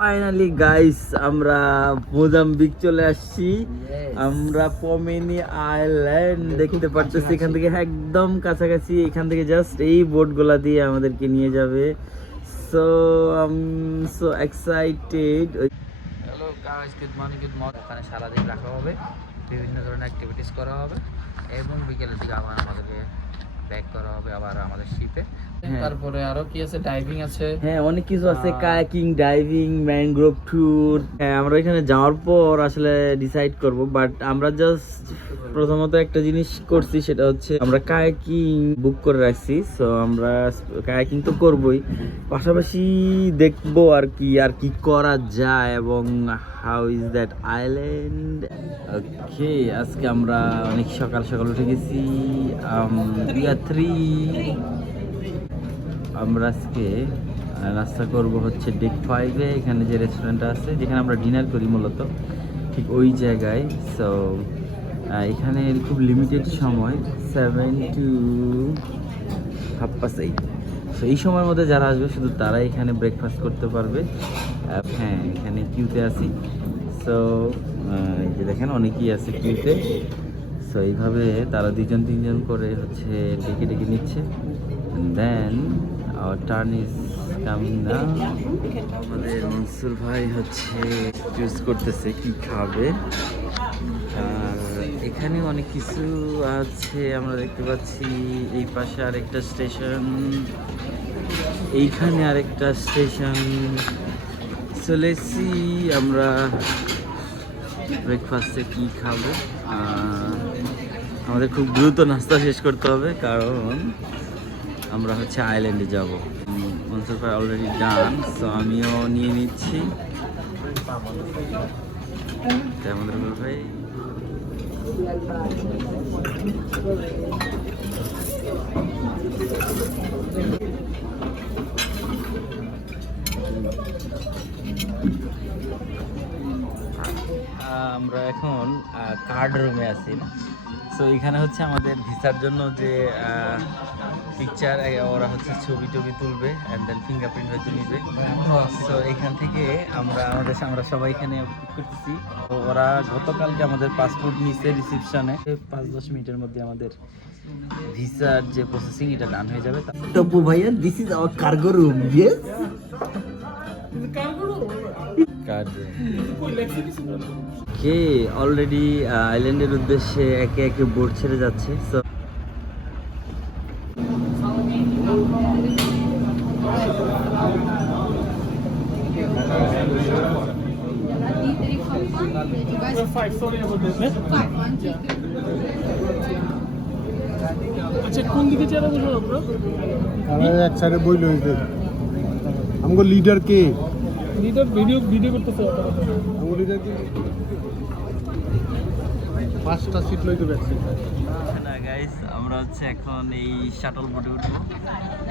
Finally guys আমরা Mozambique চলে আসছি। আমরা পমেনি আইল্যান্ড দেখতে পারতেছি এখান থেকে একদম কাছাকাছি। এখান থেকে জাস্ট এই বোটগুলা দিয়ে আমাদেরকে নিয়ে যাবে। So I am so excited. Hello guys, good morning. ওখানে সারাদিন রাখা হবে, বিভিন্ন ধরনের অ্যাক্টিভিটিস করা হবে এবং বিকেলের দিকে আবার আমাদেরকে ব্যাক করা হবে আবার আমাদের শিপে। তারপরে আরো কি আছে, ডাইভিং আছে, হ্যাঁ অনেক কিছু আছে, কায়াকিং, ডাইভিং, ম্যানগ্রোভ ট্যুর। হ্যাঁ আমরা এখানে যাওয়ার পর আসলে ডিসাইড করব, বাট আমরা জাস্ট প্রথমত একটা জিনিস করছি, সেটা হচ্ছে আমরা কায়াকিং বুক করে রাখছি। সো আমরা কায়াকিং তো করবই, পাশাপাশি দেখবো আর কি করা যায় এবং হাউ ইজ দ্যাট আইল্যান্ড। ওকে, আজকে আমরা অনেক সকাল সকাল উঠে গেছি। আমরা আজকে নাস্তা করব হচ্ছে ডেক 5-এ, এখানে যে রেস্টুরেন্টটা আছে যেখানে আমরা ডিনার করি মূলত, ঠিক ওই জায়গায়। সো এখানে খুব লিমিটেড সময়, 7 to 8:30। সো এই সময়ের মধ্যে যারা আসবে শুধু তারাই এখানে ব্রেকফাস্ট করতে পারবে। হ্যাঁ এখানে কিউতে আছি। সো এই যে দেখেন অনেকেই আছে কিউতে। সো এইভাবে তারা 2-3 করে হচ্ছে ডেকে ডেকে নিচ্ছে। দেন our turn is coming now. আমাদের মনসুর ভাই হচ্ছে চুজ করতেছে কি খাবে। আর এখানে অনেক কিছু আছে আমরা দেখতে পাচ্ছি। এই পাশে আরেকটা স্টেশন, এইখানে আরেকটা স্টেশন। চলেছি আমরা ব্রেকফাস্টে কি খাবো। আমাদের খুব দ্রুত নাস্তা শেষ করতে হবে, কারণ আমরা হচ্ছে আইল্যান্ডে যাব। মনসুর ভাই অলরেডি ডান, সো আমিও নিয়ে নিচ্ছি। আমাদের ভাই আমরা এখন কার্ড রুমে আছি। সো এখানে হচ্ছে আমাদের ভিসার জন্য যে পিকচার, ওরা হচ্ছে ছবি টবি তুলবে অ্যান্ড দেন ফিঙ্গারপ্রিন্ট হয়তো নিবে। সো এখান থেকে আমরা সবাই এখানে করতেছি। তো ওরা গতকালকে আমাদের পাসপোর্ট নিচ্ছে রিসিপশনে। 5-10 মিনিটের মধ্যে আমাদের ভিসার যে প্রসেসিং এটা ডান হয়ে যাবে। টপ্পু ভাইয়া, this is our cargo room. Yes, কে অলরেডি আইল্যান্ডের উদ্দেশ্যে একে একে বোট ছেড়ে যাচ্ছে। সো আচ্ছা কোন দিকে যারা বলবো আমরা এক সাইডে বই লইতে আমগো লিডার কে লিডার ভিডিও করতেছে। আমগো লিডার কে 5টা সিট লইতে পারছি না গাইস, আমরা হচ্ছে এখন এই শাটল বোটে উঠবো।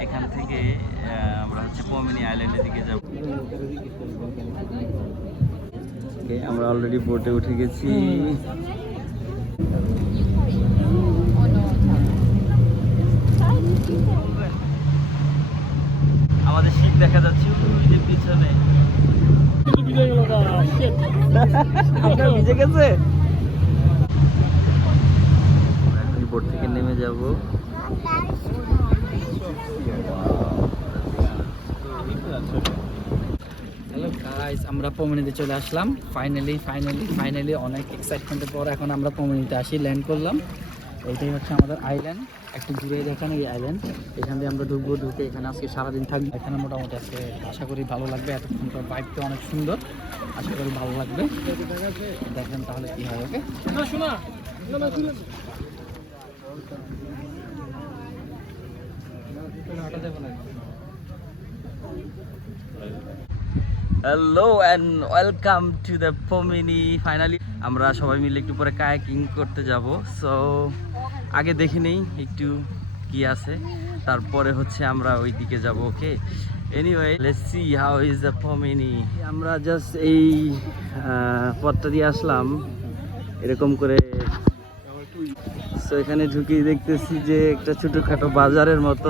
এখান থেকে আমরা হচ্ছে পমেনি আইল্যান্ডের দিকে যাব। আমরা অলরেডি বোটে উঠে গেছি। আমাদের শিপ দেখা যাচ্ছে ওই যে পিছনে। আপনার ভিজে গেছে? এখন বোট থেকে নেমে যাব। হ্যালো গাইস, আমরা পমেনিতে চলে আসলাম। ফাইনালি অনেক এক্সাইটমেন্টের পর এখন আমরা পমেনিতে আসি, ল্যান্ড করলাম। এইটাই হচ্ছে আমাদের আইল্যান্ড। একটু ঘুরে দেখান এই আইল্যান্ড। এখান দিয়ে আমরা ঢুকে এখানে আজকে সারাদিন থাকবো। এখানে মোটামুটি আজকে আশা করি ভালো লাগবে। এতক্ষণ তো ভাইবটা অনেক সুন্দর, আশা করি ভালো লাগবে। দেখেন তাহলে কি হয়। Okay hello and welcome to the পমেনি। ফাইনালি আমরা সবাই মিলে একটু পরে কায়াকিং করতে যাব। সো আগে দেখে নেই একটু কি আছে, তারপরে হচ্ছে আমরা ওই দিকে যাব। Okay, anyway let's see how is the পমেনি। আমরা জাস্ট এই পথটা দিয়ে আসলাম এরকম করে। সো এখানে ঢুকি দেখতেছি যে একটা ছোটখাটো বাজারের মতো।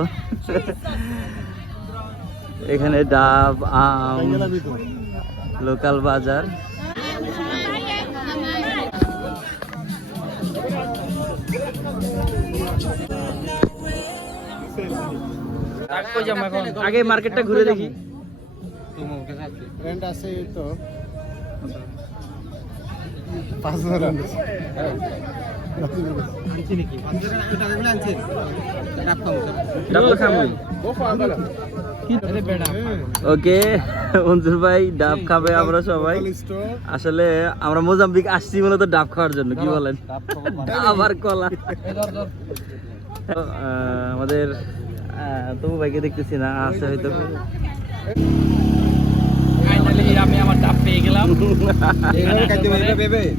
এখানে ডাব, আম, লোকাল বাজার। আগে মার্কেটটা ঘুরে দেখি। রেন্ট আছে তো 5000 রেন্ট আছে। ওকে মনসুর ভাই ডাব খাবে আমরা সবাই। আসলে আমরা মোজাম্বিক আসছি মূলত ডাব খাওয়ার জন্য, কি বলেন? আবার কলা। আমাদের তবু ভাইকে দেখতেছি না, আছে হয়তো। ফাইনালি আমি আমার ডাব পেয়ে গেলাম।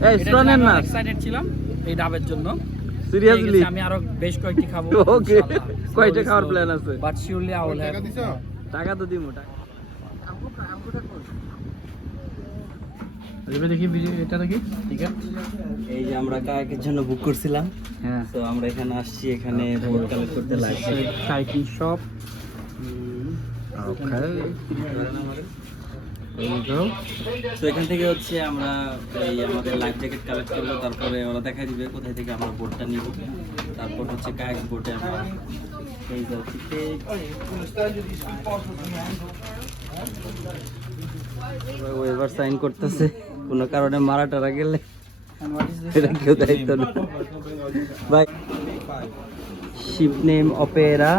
এই স্ট্রনেন না, এক্সাইটেড ছিলাম এই ডাবের জন্য। সিরিয়াসলি আমি আরো বেশ কয়েকটি খাবো। ওকে, কয়টা খাওয়ার প্ল্যান আছে? But surely I will have. টাকা তো দিমু টাকা। দেখি এটা দেখি, ঠিক আছে। এই যে আমরা কায়াকের জন্য বুক করছিলাম, হ্যাঁ, তো আমরা এখানে আসছি, এখানে বোট কালেক্ট করতে লাগছে। Kayaking shop. ওকে, তো এখান থেকে হচ্ছে আমরা এই আমাদের লাইফ জ্যাকেট কালেক্ট করবো, তারপরে ওরা দেখা দিবে কোথায় থেকে আমরা বোটটা নিব, তারপর হচ্ছে কায়াক বোটে আমরা এই যাচ্ছি। ওয়েভার সাইন করতেছে, কোনো কারণে মারা টারা গেলে এটা কেউ দায়িত্ব নেই ভাই। Ship name Opera,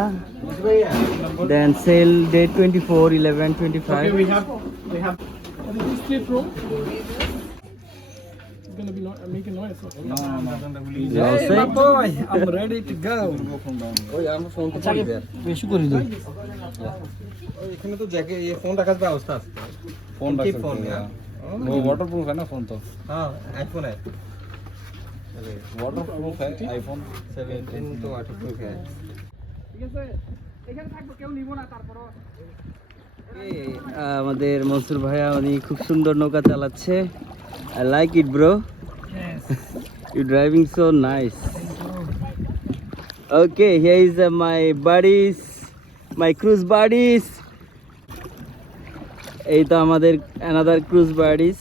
then sail date 24/11/25। We have this split room. It's gonna be making noise. Hey, my boy, I'm ready to go. বেশি করে দিই। এখানে তো জ্যাকেট এই ফোন রাখার ব্যবস্থা আছে। फोन रख सकते हैं वो वाटर प्रूफ है ना फोन तो হ্যাঁ আইফোন है वाटर प्रूफ है आईफोन 17 তো वाटरप्रूफ है। ঠিক আছে এখানে থাকবো, কেউ নিব না। তারপরও আমাদের মনসুর ভাইয়া উনি খুব সুন্দর নৌকা চালাচ্ছে। I like it bro, you driving so nice. Okay, here is my buddies, my cruise buddies. এই তো আমাদের অ্যানাদার ক্রুজ বাডিস,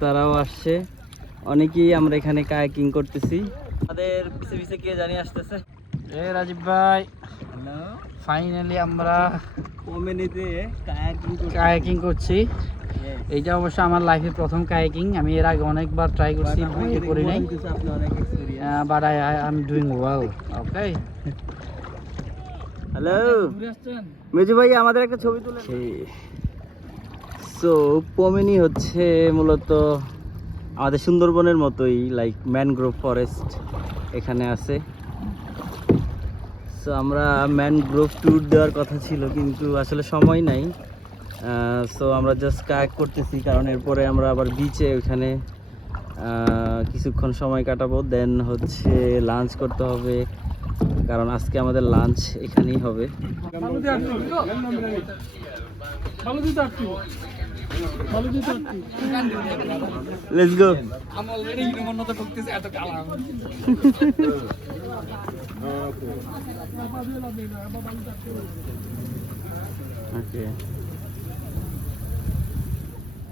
তারাও আসছে। অনেকেই আমরা এখানে কায়াকিং করতেছি। আমাদের পিছে পিছে কে জানি আসতেছে। রাজীব ভাই, ফাইনালি আমরা ওমেনিতে কায়াকিং করছি। এইটা অবশ্য আমার লাইফের প্রথম কায়াকিং। আমি এর আগে অনেকবার ট্রাই করছি, বুঝতে করি নাই, but I am doing well. Okay, hello মেজু ভাই, আমাদের একটা ছবি তুলে। সো পোমেনি হচ্ছে মূলত আমাদের সুন্দরবনের মতোই, লাইক ম্যানগ্রোভ ফরেস্ট এখানে আছে। সো আমরা ম্যানগ্রোভ ট্যুর দেওয়ার কথা ছিল, কিন্তু আসলে সময় নাই। সো আমরা জাস্ট কায়াক করতেছি, কারণ এরপরে আমরা আবার বিচে ওখানে কিছুক্ষণ সময় কাটাবো। দেন হচ্ছে লাঞ্চ করতে হবে, কারণ আজকে আমাদের লাঞ্চ এখানেই হবে। Let's go. আমি অলরেডি ইউনিমন মতো ঢুকতেছি, এত কালা। ওকে,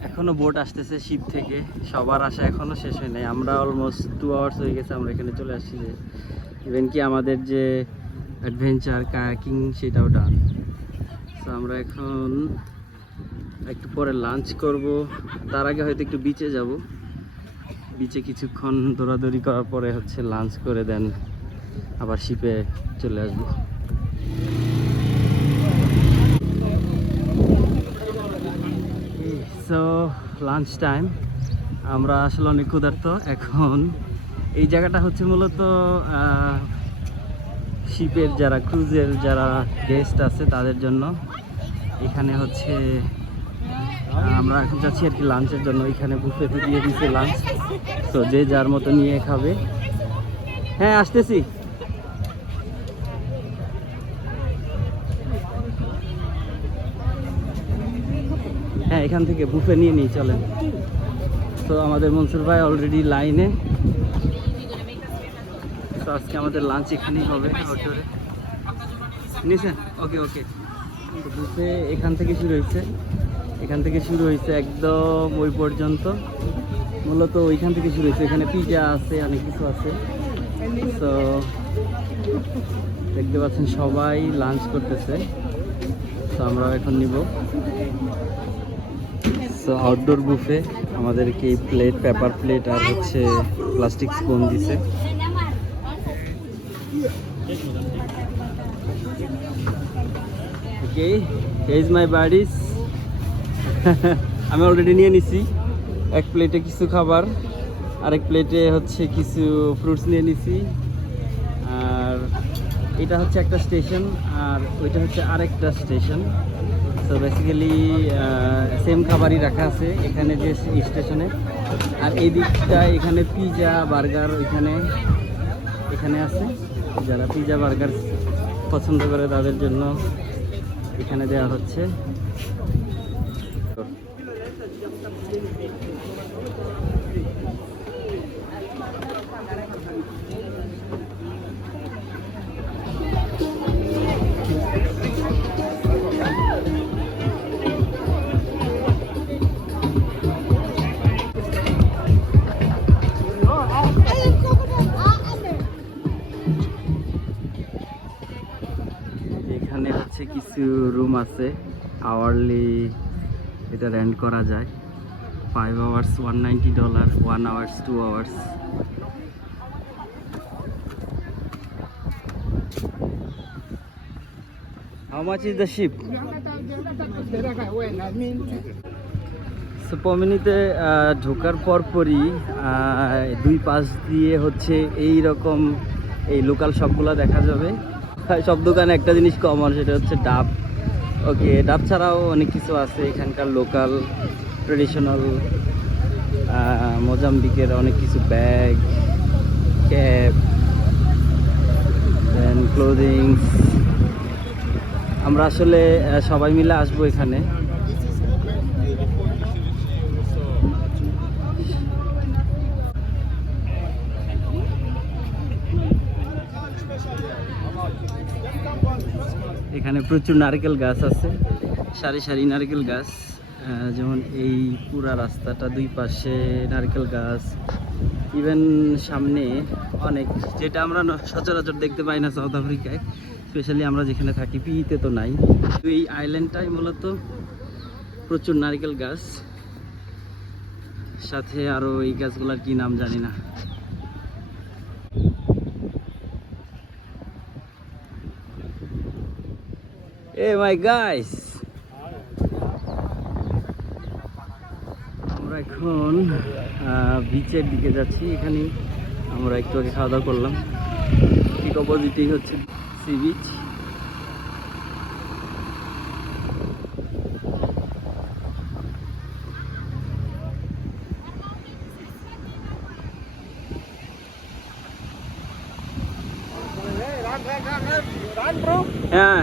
এখনো বোট আসতেছে শিপ থেকে, সবার আসা এখনো শেষ হয় নাই। আমরা অলমোস্ট 2 আওয়ার্স হয়ে গেছে আমরা এখানে চলে আসছি। যে ইভেন কি আমাদের যে অ্যাডভেঞ্চার কায়াকিং সেটাও ডান। তো আমরা এখন একটু পরে লাঞ্চ করব, তার আগে হয়তো একটু বিচে যাব। বিচে কিছুক্ষণ দৌড়াদৌড়ি করার পরে হচ্ছে লাঞ্চ করে দেন আবার শিপে চলে আসবো। সো লাঞ্চ টাইম, আমরা আসলে অনেক ক্ষুধার্ত এখন। এই জায়গাটা হচ্ছে মূলত শিপের যারা ক্রুজের যারা গেস্ট আছে তাদের জন্য। এখানে হচ্ছে আমরা এখন যাচ্ছি আর কি লাঞ্চের জন্য। এখানে বুফেতে দিয়ে দিচ্ছে লাঞ্চ, তো যে যার মতো নিয়ে খাবে। হ্যাঁ আসতেছি। হ্যাঁ এখান থেকে বুফে নিয়ে নিই, চলেন। তো আমাদের মনসুর ভাই অলরেডি লাইনে। তো আজকে আমাদের লাঞ্চ এখানেই হবে হোটেলে। নিছেন? ওকে ওকে। তো বুফে এখান থেকে শুরু হয়েছে, এখান থেকে শুরু হয়েছে একদম ওই পর্যন্ত, মূলত ওইখান থেকে শুরু হয়েছে। এখানে পিজা আছে, অনেক কিছু আছে। তো দেখতে পাচ্ছেন সবাই লাঞ্চ করতেছে, তো আমরা এখন নিব। সো আউটডোর বুফে আমাদেরকে প্লেট, পেপার প্লেট আর হচ্ছে প্লাস্টিক স্পুন দিছে। ওকে, হেজ মাই বাডিস। আমি অলরেডি নিয়ে নিছি এক প্লেটে কিছু খাবার, আরেক প্লেটে হচ্ছে কিছু ফ্রুটস নিয়ে নিছি। আর এটা হচ্ছে একটা স্টেশন, আর ওইটা হচ্ছে আরেকটা স্টেশন। সো বেসিক্যালি সেম খাবারই রাখা আছে এখানে যে স্টেশনে। আর এই দিকটা এখানে পিজা বার্গার এখানে আছে। যারা পিজা বার্গার পছন্দ করে তাদের জন্য এখানে দেওয়া হচ্ছে। এখানে হচ্ছে কিছু রুম আছে, আওয়ারলি এটা রেন্ট করা যায়। 5 hours $190, 1 hours 2 hours। How much is the ship? পমিনিতে ঢোকার পরপরই দুই পাশ দিয়ে হচ্ছে এই রকম এই লোকাল শপগুলো দেখা যাবে। সব দোকানে একটা জিনিস কমন, সেটা হচ্ছে ডাব। ওকে, ডাব ছাড়াও অনেক কিছু আছে এখানকার লোকাল ট্রেডিশনাল মোজাম্বিকের অনেক কিছু, ব্যাগ, ক্যাপ, দেন ক্লোদিংস। আমরা আসলে সবাই মিলে আসবো এখানে। এখানে প্রচুর নারকেল গাছ আছে, সারি সারি নারকেল গাছ। যেমন এই পুরা রাস্তাটা দুই পাশে নারকেল গাছ। ইভেন সামনে অনেক, যেটা আমরা সচরাচর দেখতে পাই না সাউথ আফ্রিকায়, স্পেশালি আমরা যেখানে থাকি, পিইতে তো নাই। তো এই আইল্যান্ডটাই মূলত প্রচুর নারকেল গাছ, সাথে আরও এই গাছগুলোর কি নাম জানি না। Hey my guys, আমরা এখন বিচের দিকে যাচ্ছি। এখানে আমরা একটু আগে খাওয়া দাওয়া করলাম, ঠিক অপোজিটেই হচ্ছে সি বিচ। হ্যাঁ,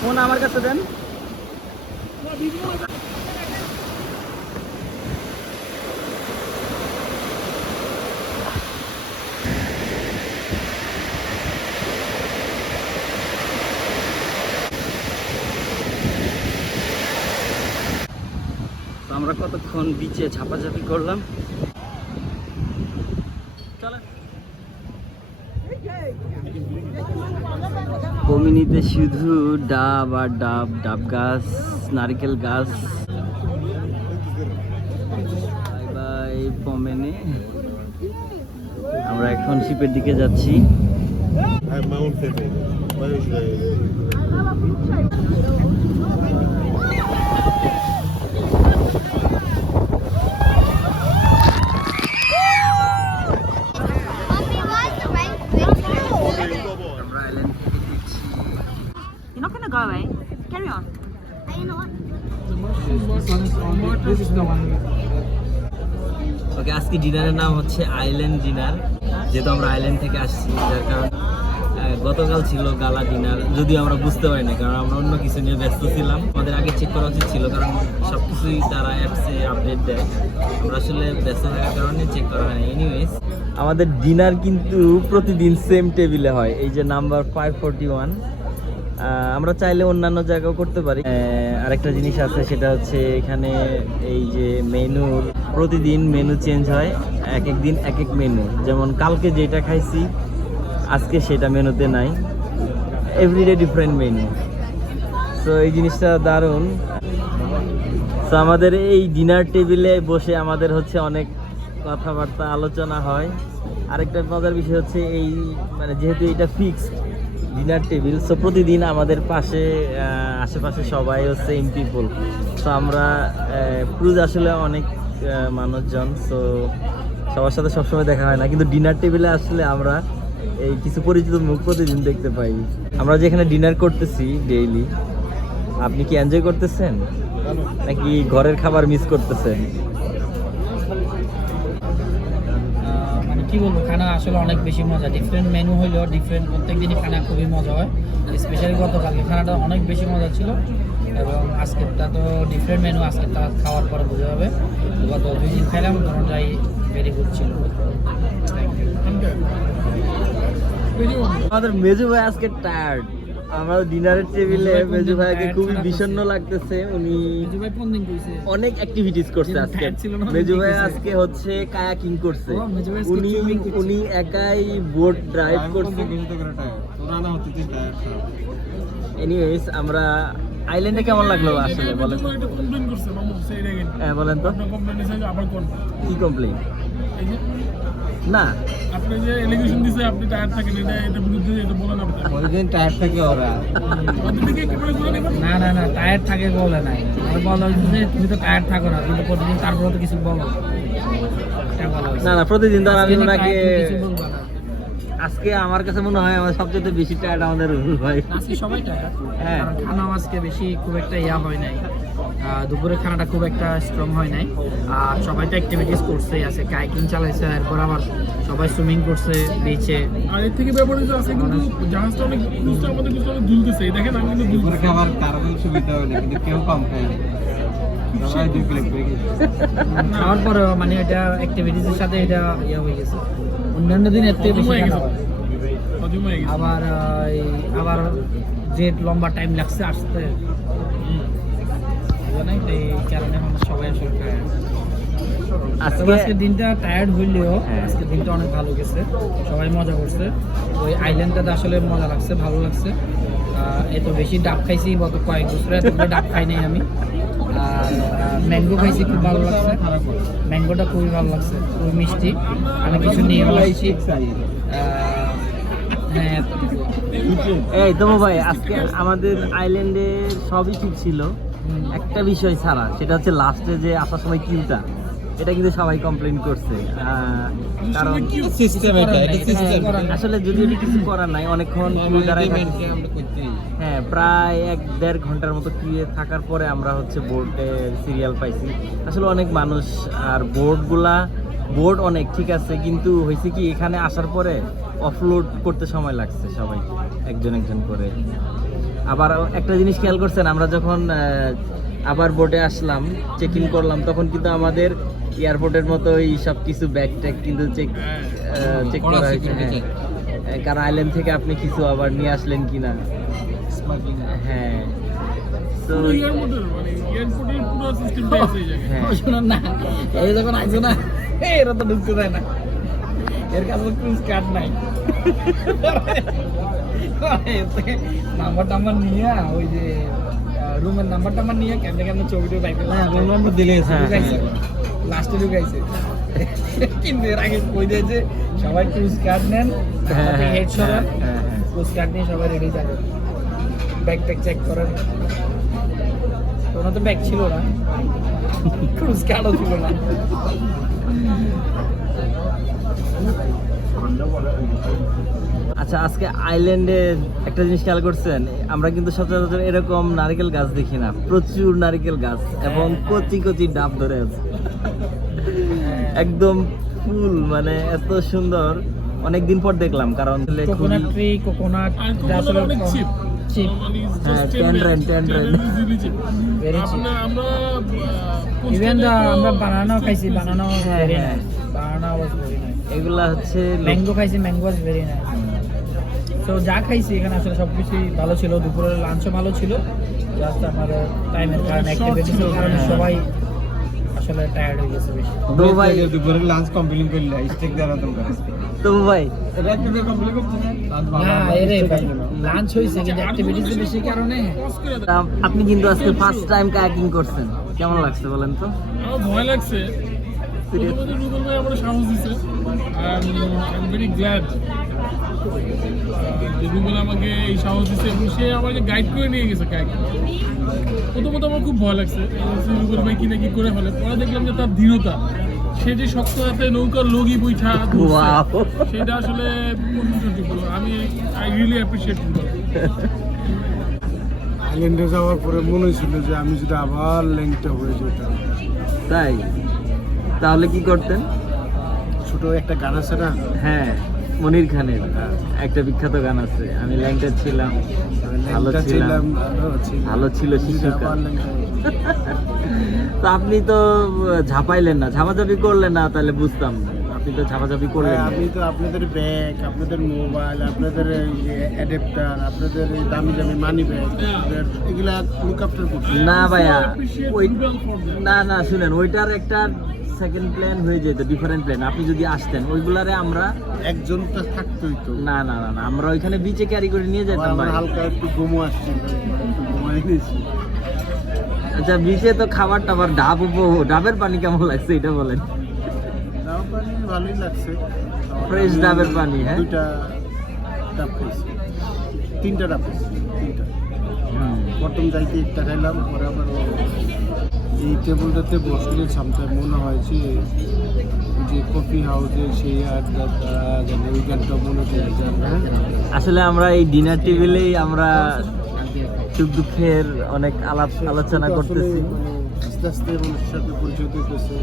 ফোন আমার কাছে দেন। তো আমরা কতক্ষণ বিচে ঝাপাঝাপি করলাম। পমিনিতে শুধু ডাব আর ডাব, ডাব গাছ, নারকেল গাছ। বাই বাই পমেনে। আমরা এখন শিপের দিকে যাচ্ছি। You're not gonna go away. Carry on. ওকে, আজকে ডিনারের নাম হচ্ছে আইল্যান্ড ডিনার, যেহেতু আমরা আইল্যান্ড থেকে আসছি, যার কারণ গতকাল ছিল গালা ডিনার, যদিও আমরা বুঝতে পারি না, কারণ আমরা অন্য কিছু নিয়ে ব্যস্ত ছিলাম। আমাদের আগে চেক করা উচিত ছিল, কারণ সব কিছুই তারা অ্যাপসে আপডেট দেয়। আমরা আসলে ব্যস্ত থাকার কারণে চেক করা হয়নি। এনিওয়েজ, আমাদের ডিনার কিন্তু প্রতিদিন সেম টেবিলে হয়, এই যে নাম্বার 541। আমরা চাইলে অন্যান্য জায়গাও করতে পারি। আরেকটা জিনিস আছে, সেটা হচ্ছে এখানে এই যে মেনুর প্রতিদিন মেনু চেঞ্জ হয়, এক এক দিন এক এক মেনু। যেমন কালকে যেটা খাইছি আজকে সেটা মেনুতে নাই, এভরিডে ডিফারেন্ট মেনু। সো এই জিনিসটা দারুণ। সো আমাদের এই ডিনার টেবিলে বসে আমাদের হচ্ছে অনেক কথাবার্তা আলোচনা হয়। আরেকটা মজার বিষয় হচ্ছে এই মানে যেহেতু এটা ফিক্সড ডিনার টেবিল, সো প্রতিদিন আমাদের পাশে আশেপাশে সবাই হচ্ছে সেম পিপল। সো আমরা ক্রুজ আসলে অনেক মানুষজন, সো সবার সাথে সবসময় দেখা হয় না, কিন্তু ডিনার টেবিলে আসলে আমরা এই কিছু পরিচিত মুখ প্রতিদিন দেখতে পাই। আমরা যেখানে ডিনার করতেছি ডেইলি, আপনি কি এনজয় করতেছেন নাকি ঘরের খাবার মিস করতেছেন? মানে কি বলবো, খানা আসলে অনেক বেশি মজা। ডিফারেন্ট মেনু হইলেও ডিফারেন্ট প্রত্যেক দিনই খানা খুবই মজা হয়। স্পেশালি গতকালকে খানাটা অনেক বেশি মজা ছিল, এবং আজকেরটা তো ডিফারেন্ট মেনু, আজকেরটা খাওয়ার পরে বোঝা যাবে। গত 2 দিন খাইলাম, দুটোটাই ভেরি গুড ছিল। আমাদের মেজু ভাই আজকে টায়ার্ড। আমরা ডিনারের টেবিলে মেজু ভাইকে খুবই বিষণ্ণ লাগতেছে। উনি ভাই কোন দিন কইছে অনেক অ্যাক্টিভিটিস করছে আজকে। মেজু ভাই আজকে হচ্ছে কায়াকিং করছে, উনি একাই বোট ড্রাইভ করছে। এনিওয়েজ, আমরা আইল্যান্ডে কেমন লাগলো আসলে বলেন? হ্যাঁ বলেন তো, কি কমপ্লেইন? না আপনি যে এলিগেশন দিছে আপনি টায়ার থাকেন, এটা বিরুদ্ধে এটা বলেন আপনি। ওইদিন টায়ার থাকে ওরা। আপনি থেকে ক্যামেরা করে নেবেন। না টায়ার থাকে বলে নাই, আর বলা হয়েছে যে তুমি তো টায়ার থাকো না, কিন্তু প্রতিদিন তারপরে তো কিছু বলো। এটা বলা হয়েছে। না প্রতিদিন তো আর আমি ওনাকে, কিছু বলবা না। আজকে আমার কাছে মনে হয় আমার সবচেয়ে বেশি টায়ার্ড আমাদের রুহুল ভাই। আজকে সবাই টায়ার। হ্যাঁ। কারণ খানাও আজকে বেশি খুব একটা ইয়া হয় নাই, দুপুরে খানাটা খুব একটা স্ট্রং হয় নাই। আর সবাই তো অ্যাক্টিভিটিস করছে, আছে কাইকিং চালাইছে, এরপর আবার সবাই সুইমিং করছে বিচে। আর এর থেকে ব্যাপার হচ্ছে আছে কিন্তু জাহাজটা অনেক ক্রুজটা আমাদের কিছু অনেক দুলতেছে। দেখেন আমি কিন্তু দুপুরে খাবার কারোর সুবিধা হয় না, কিন্তু কেউ কম খায় না। সবাই 2 প্লেট করে খেয়েছে। খাওয়ার পরে মানে এটা অ্যাক্টিভিটিসের সাথে এটা ইয়া হয়ে গেছে। অন্যান্য দিন এর থেকে বেশি খাওয়া হয়। হজম হয়ে গেছে। আবার যে লম্বা টাইম লাগছে আসতে, জানাই তো এই কারণে আমরা সবাই আসলে টায়ার্ড। আজকে দিনটা টায়ার্ড হইলেও আজকে দিনটা অনেক ভালো গেছে, সবাই মজা করছে। ওই আইল্যান্ডটাতে আসলে মজা লাগছে, ভালো লাগছে। এত বেশি ডাব খাইছি গত কয়েক বছরে, এত ডাব খাই নাই আমি। আর ম্যাঙ্গো খাইছি, খুব ভালো লাগছে। ম্যাঙ্গোটা খুবই ভালো লাগছে, খুবই মিষ্টি। অনেক কিছু নিয়ে আসছি। হ্যাঁ এই তো ভাই, আজকে আমাদের আইল্যান্ডে সবই ঠিক ছিল, একটা বিষয় ছাড়া, সেটা হচ্ছে লাস্টে যে আসার সময় কিউটা, এটা কিন্তু সবাই কমপ্লেইন করছে। কারণ সিস্টেম এটা সিস্টেম। আসলে যদি এটা কিছু করার নাই, অনেকক্ষণ queue দাঁড়ায় থাকছি। আমরা করতেই। হ্যাঁ, প্রায় 1-1.5 ঘন্টার মতো কিউয়ে থাকার পরে আমরা হচ্ছে বোর্ডের সিরিয়াল পাইছি। আসলে অনেক মানুষ, আর বোর্ড অনেক ঠিক আছে, কিন্তু হয়েছে কি এখানে আসার পরে অফলোড করতে সময় লাগছে সবাই একজন একজন করে। আবার একটা জিনিস খেয়াল করছেন, আমরা যখন আবার বোটে আসলাম, চেক ইন করলাম, তখন কিন্তু আমাদের এয়ারপোর্টের মতো এই সব কিছু ব্যাগ ট্যাগ কিন্তু চেক করা হয়েছে। হ্যাঁ, কারণ আইল্যান্ড থেকে আপনি কিছু আবার নিয়ে আসলেন কিনা। হ্যাঁ, তো এয়ারপোর্টের পুরো সিস্টেমটা আছে এই জায়গায়। হ্যাঁ শুনুন না, এই যখন আইসো না, এরা তো ঢুকতে দেয় না, এর কাছে ক্রুজ কার্ড নাই। নাম্বার টাম্বার নিয়ে ওই যে রুমের নাম্বার টাম্বার নিয়ে কেমনে কেমনে ছবিটা বাইকে দিলে লাস্টে ঢুকাইছে। কিন্তু এর আগে কই দিয়েছে সবাই ক্রুজ কার্ড নেন, হেড সরান, ক্রুজ কার্ড নিয়ে সবাই রেডি থাকে, ব্যাগ ট্যাগ চেক করেন। ওনার তো ব্যাগ ছিল না, ক্রুজ কার্ডও ছিল না। আচ্ছা, আজকে আইল্যান্ডে একটা জিনিস খেয়াল করছেন, আমরা কিন্তু সচরাচর এরকম নারকেল গাছ দেখি না, প্রচুর নারকেল গাছ এবং কচি কচি ডাব ধরে আছে, একদম ফুল, মানে এত সুন্দর। অনেকদিন পর দেখলাম, কারণ কোকোনাট ট্রি, কোকোনাট আর কোকোনাট অনেক চিপ। চিপ, হ্যাঁ, 10 রান ভেরি চিপ। আমরা ইভেন আমরা বানানো খাইছি, বানানো হ্যাঁ, ভেরি হ্যাঁ। Nice. banana was very nice. এগুলা হচ্ছে ম্যাঙ্গো খাইছি, ম্যাঙ্গো was very nice. তো যা খাইছি এখানে আসলে সবকিছুই ভালো ছিল, দুপুরের লাঞ্চও ভালো ছিল, জাস্ট আমার টাইমের কারণে অ্যাক্টিভিটিসের কারণে সবাই আসলে টায়ার্ড হয়ে গেছে বেশি। তো ভাই দুপুরে লাঞ্চ কমপ্লিট করলে স্টেক দেওয়া তো করে তো ভাই রাত দুপুরে কমপ্লিট করতে না এরে লাঞ্চ হয়েছে কিন্তু অ্যাক্টিভিটিসের বেশি কারণে। আপনি কিন্তু আজকে ফার্স্ট টাইম কায়াকিং করছেন, কেমন লাগছে বলেন তো? আমার ভয় লাগছে, প্রথমত রুবেল ভাই আমার সাহস দিছে, আই এম ভেরি গ্ল্যাড যে রুবেল আমাকে এই সাহস দিছে এবং সে আমাকে গাইড করে নিয়ে গেছে কাইক। প্রথমত আমার খুব ভয় লাগছে রুবেল ভাই কি না কি করে ফেলে, পরে দেখলাম যে তার দৃঢ়তা, সে যে শক্ত হাতে নৌকার লগি বৈঠা Wow! সেটা আসলে প্রশংসনীয়। আমি আই রিয়েলি অ্যাপ্রিশিয়েট রুবেল। আইল্যান্ডে যাওয়ার পরে মনে হয়েছিল যে আমি যদি আবার ল্যাংটা হয়ে যেতাম। তাই তাহলে কি করতেন? ছোট একটা গান আছে না, হ্যাঁ, মনির খানের একটা বিখ্যাত গান আছে, আমি ল্যাংটা ছিলাম, ভালো ল্যাংটা ছিলাম, ছিলাম, ভালো ছিল যদি শিশুকাল। আবার ল্যাংটা হয়ে যেতাম। তো আপনি তো ঝাঁপাইলেন না, ঝাপাঝাপি করলেন না, তাহলে বুঝতাম না। আপনি তো ঝাপাঝাপি করলেন ভাই, না। আমি তো আপনাদের ব্যাগ, আপনাদের মোবাইল, আপনাদের অ্যাডাপ্টার, আপনাদের এই দামি দামি মানি ব্যাগ, এগুলা লুক আফটার করছি। না ভাইয়া, ওই Rubel for that. না না শুনেন, ওইটার একটা সেকেন্ড প্ল্যান হয়ে যেত, ডিফারেন্ট প্ল্যান। আপনি যদি আসতেন ওইগুলারে আমরা একজন তো থাকতোই তো। না না না না আমরা ওইখানে বিচে ক্যারি করে নিয়ে যেতাম আমার ভাই। হালকা একটু ঘুমো আসছে, একটু ঘুমাই নিয়েছি। আচ্ছা, বিচে তো খাবার টাবার ডাব উপভোগ, ডাবের পানি কেমন লাগছে এটা বলেন? ডাব পানি ভালোই লাগছে। Fresh ডাবের পানি, হ্যাঁ? দুইটা ডাব খাইছি, তিনটা ডাব খাইছি, তিনটা। প্রথম যাইতে একটা খাইলাম, পরে আবার এই টেবিলটাতে বসলে সামটাইম মনে হয় যে কফি হাউসে সেই আড্ডাটা ওই গানটা মনে পড়ে যায়। হ্যাঁ, আসলে আমরা এই ডিনার টেবিলেই আমরা সুখ দুঃখের অনেক আলোচনা আসলে করতেছি। মানে আস্তে আস্তে মানুষের সাথে পরিচয় হইতেছে,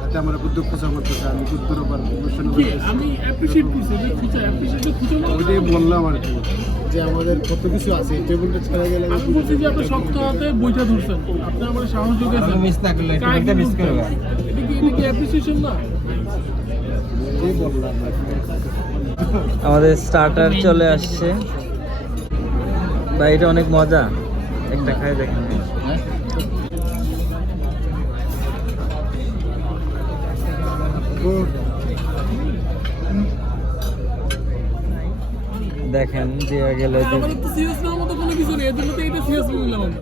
তাতে আমার খুব দুঃখ করতেছে। আমি উত্তর আমি অ্যাপ্রিশিয়েট করছি, যে খুঁজে অ্যাপ্রিশিয়েট খুঁজে ওইটাই বললাম আর কি, যে আমাদের কত কিছু আছে, এই টেবিলটা ছাড়া গেলে আমি বলছি যে আপনি শক্ত হাতে বইটা ধরছেন, আপনি আমার সাহস যোগাইছেন, মিস না করলে একটা মিস করবে। এটা কি অ্যাপ্রিসিয়েশন না? এই বললাম আর কি। আমাদের স্টার্টার চলে আসছে ভাই, এটা অনেক মজা, একটা খাই দেখেন। দেখেন দিয়ে গেল আমার তো সিরিয়াস নেওয়ার মতো কোনো কিছু নেই, এর জন্য তো এটা সিরিয়াসলি নিলাম আমি।